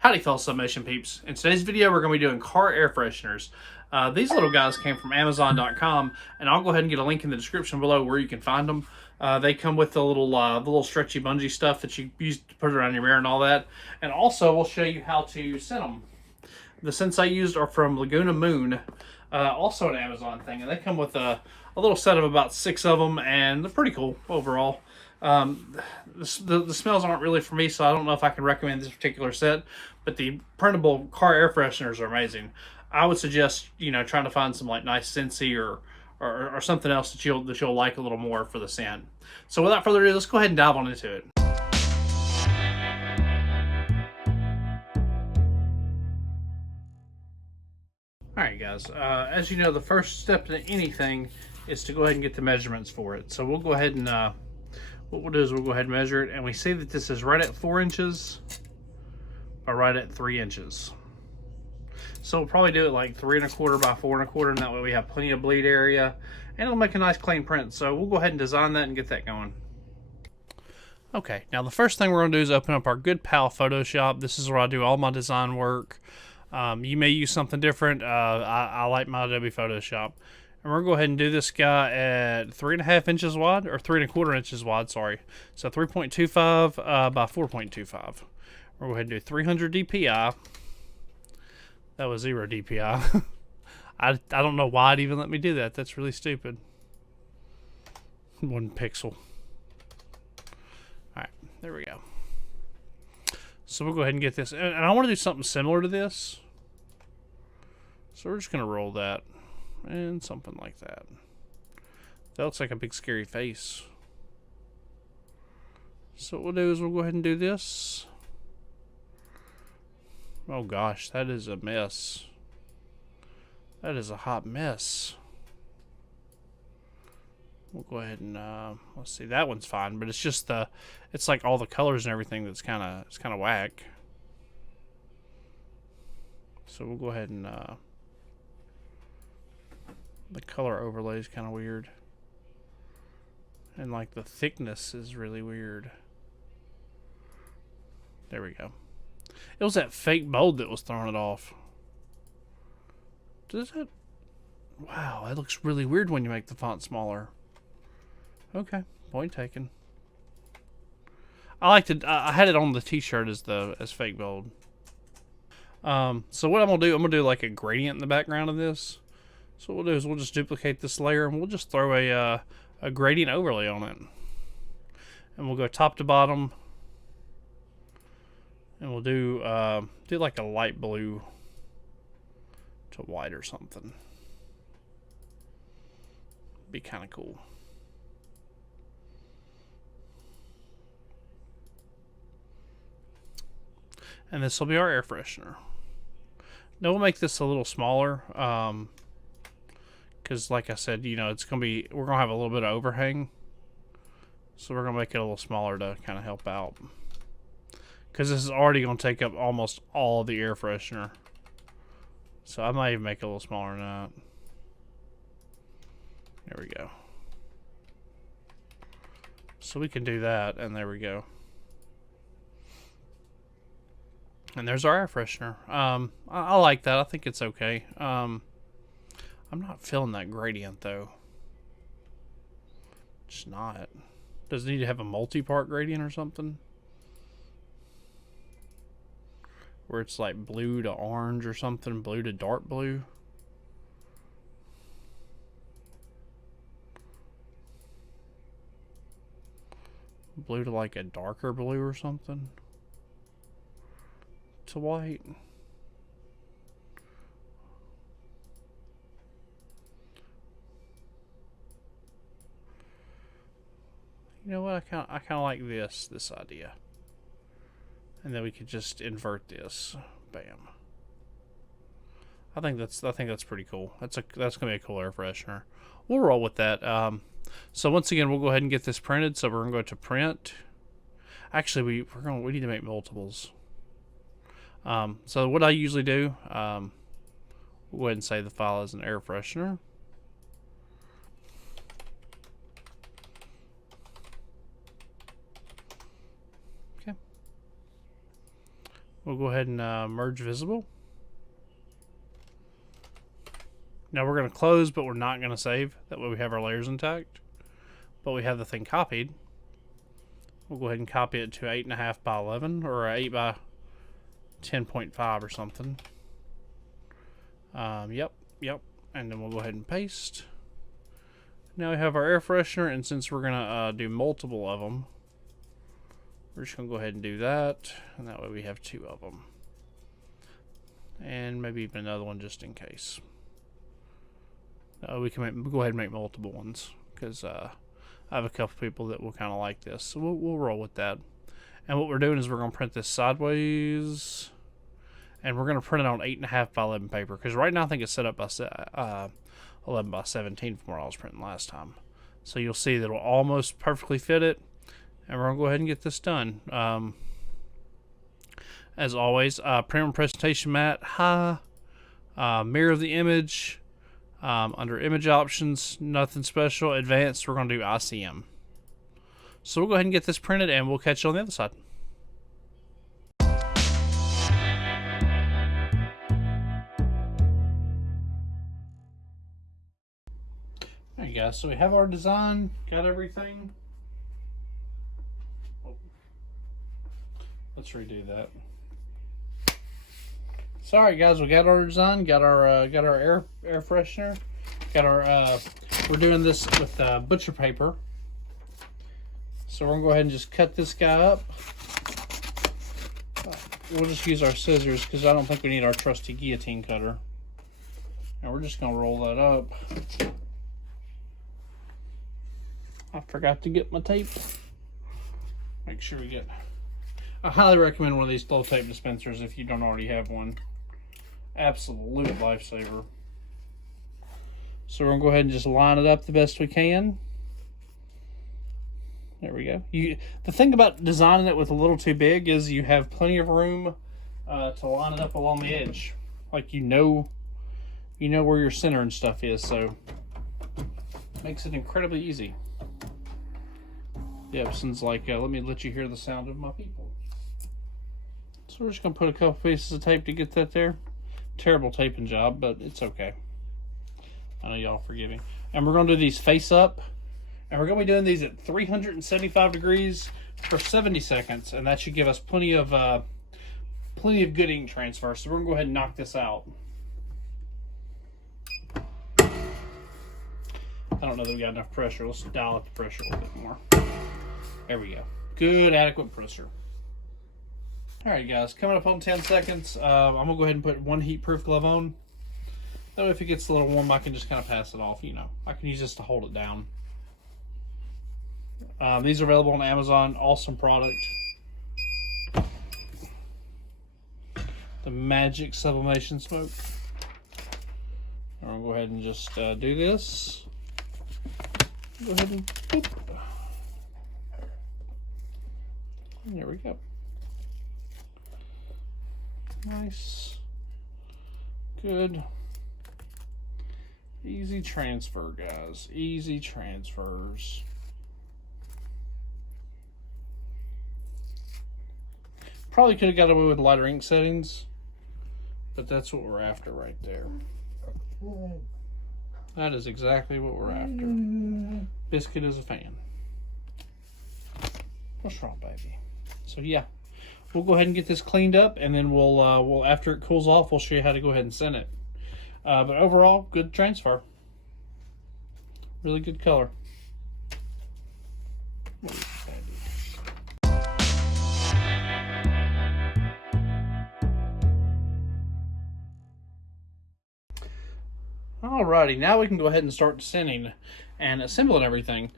Howdy fellow Sublimation peeps. In today's video we're going to be doing car air fresheners. These little guys came from Amazon.com, and I'll go ahead and get a link in the description below where you can find them. They come with the little stretchy bungee stuff that you use to put around your mirror and all that. And also we'll show you how to scent them. The scents I used are from Laguna Moon, also an Amazon thing, and they come with a little set of about 6 of them, and they're pretty cool overall. The smells aren't really for me, so I don't know if I can recommend this particular set, but the printable car air fresheners are amazing. I would suggest, trying to find some like nice Scentsy or something else that you'll like a little more for the scent. So without further ado, let's go ahead and dive on into it. Alright guys, as you know, the first step in anything is to go ahead and get the measurements for it. So we'll go ahead and what we'll do is we'll go ahead and measure it, and we see that this is right at 4 inches or right at 3 inches. So we'll probably do it like 3 1/4 by 4 1/4, and that way we have plenty of bleed area, and it'll make a nice clean print. So we'll go ahead and design that and get that going. Okay, now the first thing we're going to do is open up our good pal Photoshop. This is where I do all my design work. You may use something different. I like my Adobe Photoshop. And we're going to go ahead and do this guy at 3.5 inches wide, or 3 1/4 inches wide, sorry. So 3.25 by 4.25. We're going to go ahead and do 300 DPI. That was 0 DPI. I don't know why it even let me do that. That's really stupid. 1 pixel. Alright, there we go. So we'll go ahead and get this. And I want to do something similar to this. So we're just going to roll that. And something like that. That looks like a big scary face. So what we'll do is we'll go ahead and do this. Oh gosh, that is a mess. That is a hot mess. We'll go ahead and let's see, that one's fine, but it's just it's like all the colors and everything that's kind of whack. So we'll go ahead and the color overlay is kind of weird, and like the thickness is really weird. There we go. It was that fake bold that was throwing it off. Does it? Wow, that looks really weird when you make the font smaller. Okay, point taken. I had it on the t-shirt as fake bold. So what I'm gonna do like a gradient in the background of this. So what we'll do is we'll just duplicate this layer, and we'll just throw a gradient overlay on it. And we'll go top to bottom, and we'll do like a light blue to white or something. Be kind of cool. And this will be our air freshener. Now we'll make this a little smaller. Because like I said, it's gonna be, we're gonna have a little bit of overhang, so we're gonna make it a little smaller to kind of help out, because this is already gonna take up almost all of the air freshener. So I might even make it a little smaller than that. There we go. So we can do that, and there we go. And there's our air freshener. I like that. I think it's okay. I'm not feeling that gradient though. Just not. Does it need to have a multi-part gradient or something? Where it's like blue to orange or something, blue to dark blue. Blue to like a darker blue or something. To white. You know what? I kind of like this idea, and then we could just invert this. Bam. I think that's pretty cool. That's gonna be a cool air freshener. We'll roll with that. So once again, we'll go ahead and get this printed. So we're gonna go to print. Actually, we need to make multiples. So what I usually do, we'll go ahead and save the file as an air freshener. We'll go ahead and merge visible. Now we're going to close, but we're not going to save. That way we have our layers intact. But we have the thing copied. We'll go ahead and copy it to 8.5 by 11 or 8 by 10.5 or something. Yep. And then we'll go ahead and paste. Now we have our air freshener, and since we're going to do multiple of them, we're just going to go ahead and do that. And that way we have 2 of them. And maybe even another one just in case. We can go ahead and make multiple ones because I have a couple people that will kind of like this, so we'll roll with that. And what we're doing is we're going to print this sideways, and we're going to print it on 8.5 by 11 paper because right now I think it's set up by 11 by 17 from where I was printing last time. So you'll see that it'll almost perfectly fit it, and we're going to go ahead and get this done. As always, print and presentation mat high, mirror the image. Under image options, nothing special. Advanced, we're going to do ICM. So we'll go ahead and get this printed, and we'll catch you on the other side. Alright guys, so we have our design, got everything. Oh. Let's redo that. Sorry guys, we got our design, got our air freshener, got our we're doing this with butcher paper. So we're gonna go ahead and just cut this guy up. We'll just use our scissors because I don't think we need our trusty guillotine cutter. And we're just gonna roll that up. I forgot to get my tape. Make sure we get. I highly recommend one of these slow tape dispensers if you don't already have one. Absolute lifesaver. So we're gonna go ahead and just line it up the best we can. There we go. The thing about designing it with a little too big is you have plenty of room to line it up along the edge. Like you know where your center and stuff is, so it makes it incredibly easy. Yeah, sounds like let you hear the sound of my people. So we're just gonna put a couple pieces of tape to get that there. Terrible taping job, but it's okay. I know y'all forgive me. And we're gonna do these face up, and we're gonna be doing these at 375 degrees for 70 seconds, and that should give us plenty of good ink transfer. So we're gonna go ahead and knock this out. I don't know that we got enough pressure. Let's dial up the pressure a little bit more. There we go. Good, adequate pressure. Alright guys, coming up on 10 seconds, I'm going to go ahead and put one heat-proof glove on. That way if it gets a little warm, I can just kind of pass it off, I can use this to hold it down. These are available on Amazon. Awesome product. The Magic Sublimation Smoke. I'm going to go ahead and just do this. Go ahead and boop. And there we go. Nice. Good. Easy transfer, guys. Easy transfers. Probably could have got away with lighter ink settings, but that's what we're after right there. That is exactly what we're after. Biscuit is a fan. What's wrong, baby? So yeah, we'll go ahead and get this cleaned up, and then we'll after it cools off, we'll show you how to go ahead and send it. But overall, good transfer. Really good color. Alrighty, now we can go ahead and start sending and assembling everything.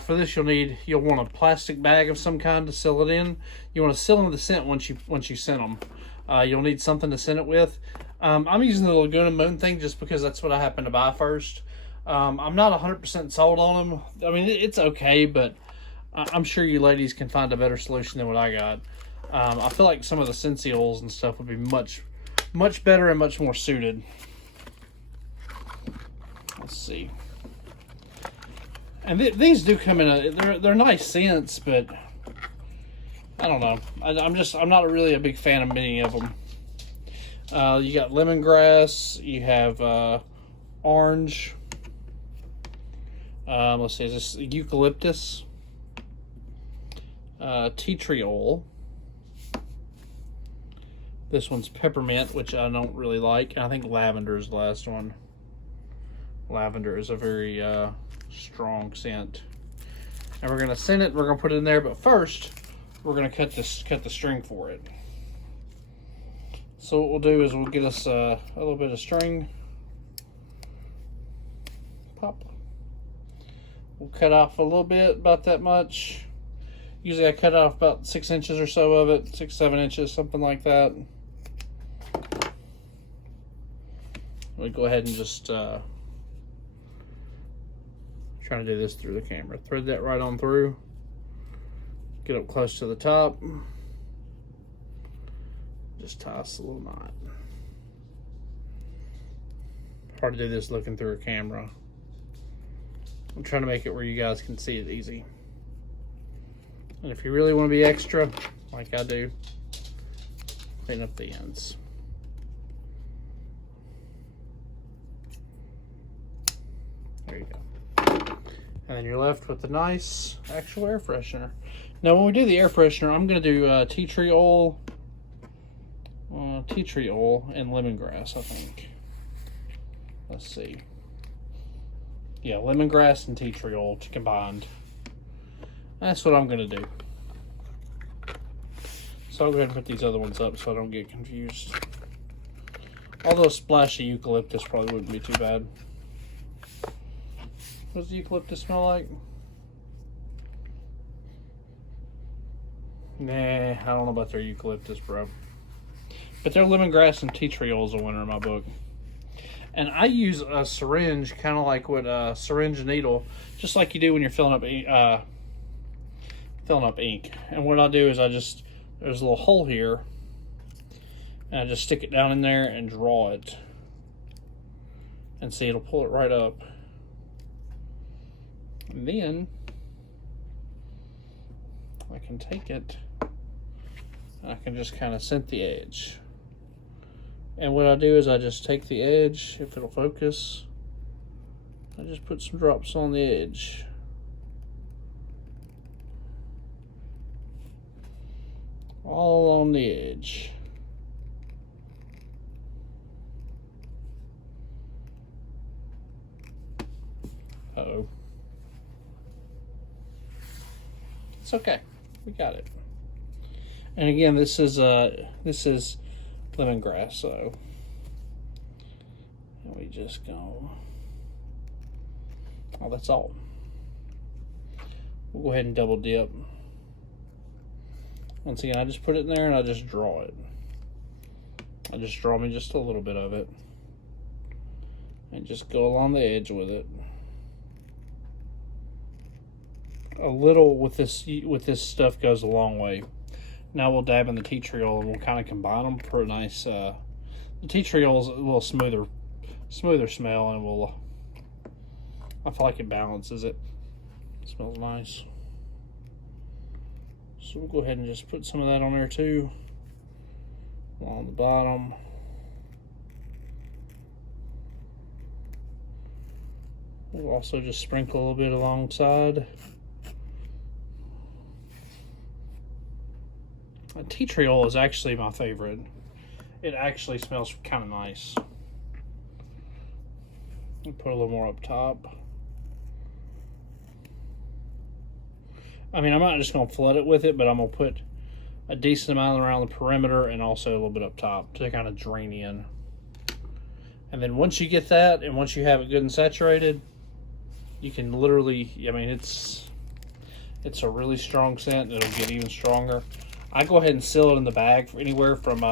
For this, you'll want a plastic bag of some kind to seal it in. You want to seal in the scent once you send them. You'll need something to send it with. I'm using the Laguna Moon thing just because that's what I happened to buy first. I'm not 100% sold on them. I mean, it's okay, but I'm sure you ladies can find a better solution than what I got. I feel like some of the Sensi-oils and stuff would be much better and much more suited. Let's see. And these do come in they're nice scents, but I I don't know. I'm not really a big fan of many of them. You got lemongrass. You have orange. Let's see, is this eucalyptus? Tea tree oil. This one's peppermint, which I don't really like. And I think lavender is the last one. Lavender is a very strong scent. And we're gonna send it. We're gonna put it in there, but first we're gonna cut the string for it. So what we'll do is we'll get us a little bit of string. Pop. We'll cut off a little bit, about that much. Usually I cut off about 6 inches or so of it, 6-7 inches, something like that. We go ahead and just trying to do this through the camera. Thread that right on through. Get up close to the top. Just tie us a little knot. Hard to do this looking through a camera. I'm trying to make it where you guys can see it easy. And if you really want to be extra, like I do, clean up the ends. There you go. And then you're left with a nice actual air freshener. Now when we do the air freshener, I'm going to do tea tree oil and lemongrass, I think. Let's see. Yeah, lemongrass and tea tree oil combined. That's what I'm going to do. So I'll go ahead and put these other ones up so I don't get confused. Although a splash of eucalyptus probably wouldn't be too bad. What does the eucalyptus smell like? Nah, I don't know about their eucalyptus, bro. But their lemongrass and tea tree oil is a winner in my book. And I use a syringe, kind of like what a syringe needle, just like you do when you're filling up ink. And what I'll do is there's a little hole here, and I just stick it down in there and draw it. And see, it'll pull it right up. And then I can take it, and I can just kind of scent the edge. And what I do is I just take the edge, if it'll focus, I just put some drops on the edge. All on the edge. Uh-oh. It's okay. We got it. And again, this is lemongrass, so we just go. Oh, that's all. We'll go ahead and double dip. Once again, I just put it in there and I just draw it. I just draw me just a little bit of it, and just go along the edge with it. A little with this stuff goes a long way. Now we'll dab in the tea tree oil and we'll kind of combine them for a nice. The tea tree oil is a little smoother smell, and I feel like it balances it. It smells nice. So we'll go ahead and just put some of that on there too, along the bottom. We'll also just sprinkle a little bit alongside. Tea tree oil is actually my favorite. It actually smells kind of nice. I'll put a little more up top. I mean, I'm not just going to flood it with it, but I'm going to put a decent amount around the perimeter and also a little bit up top to kind of drain in. And then once you get that, and once you have it good and saturated, you can literally, I mean, it's a really strong scent. It'll get even stronger. I go ahead and seal it in the bag for anywhere from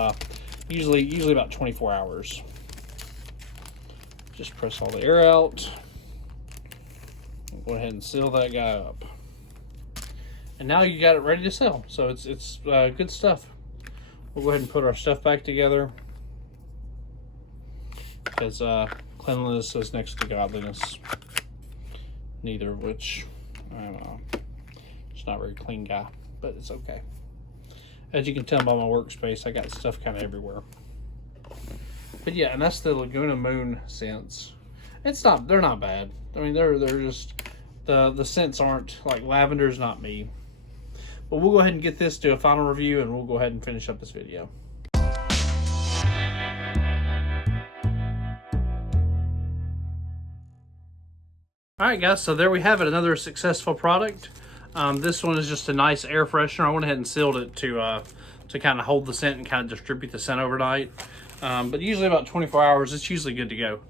usually about 24 hours. Just press all the air out. Go ahead and seal that guy up. And now you got it ready to sell. So it's good stuff. We'll go ahead and put our stuff back together, because cleanliness is next to godliness. Neither of which, I don't know. Just not a very clean guy, but it's okay. As you can tell by my workspace, I got stuff kind of everywhere. But yeah, and that's the Laguna Moon scents. They're not bad. I mean, they're just, the scents aren't, like lavender's not me. But we'll go ahead and get this, do a final review, and we'll go ahead and finish up this video. Alright guys, so there we have it, another successful product. This one is just a nice air freshener. I went ahead and sealed it to kind of hold the scent and kind of distribute the scent overnight. But usually about 24 hours, it's usually good to go.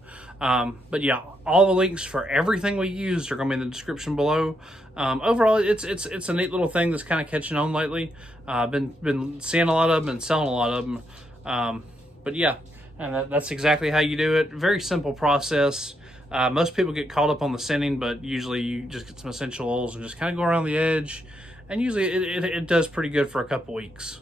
But yeah, all the links for everything we used are going to be in the description below. Overall, it's a neat little thing that's kind of catching on lately. Been seeing a lot of them and selling a lot of them. But yeah, and that's exactly how you do it. Very simple process. Most people get caught up on the scenting, but usually you just get some essential oils and just kind of go around the edge. And usually it does pretty good for a couple weeks.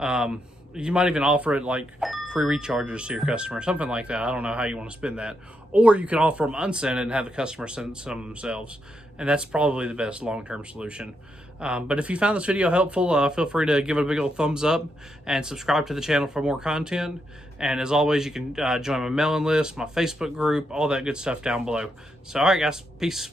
You might even offer it like free recharges to your customer, something like that. I don't know how you want to spend that. Or you can offer them unscented and have the customer send some themselves. And that's probably the best long-term solution. But if you found this video helpful, feel free to give it a big old thumbs up and subscribe to the channel for more content. And as always, you can join my mailing list, my Facebook group, all that good stuff down below. So, all right, guys, peace.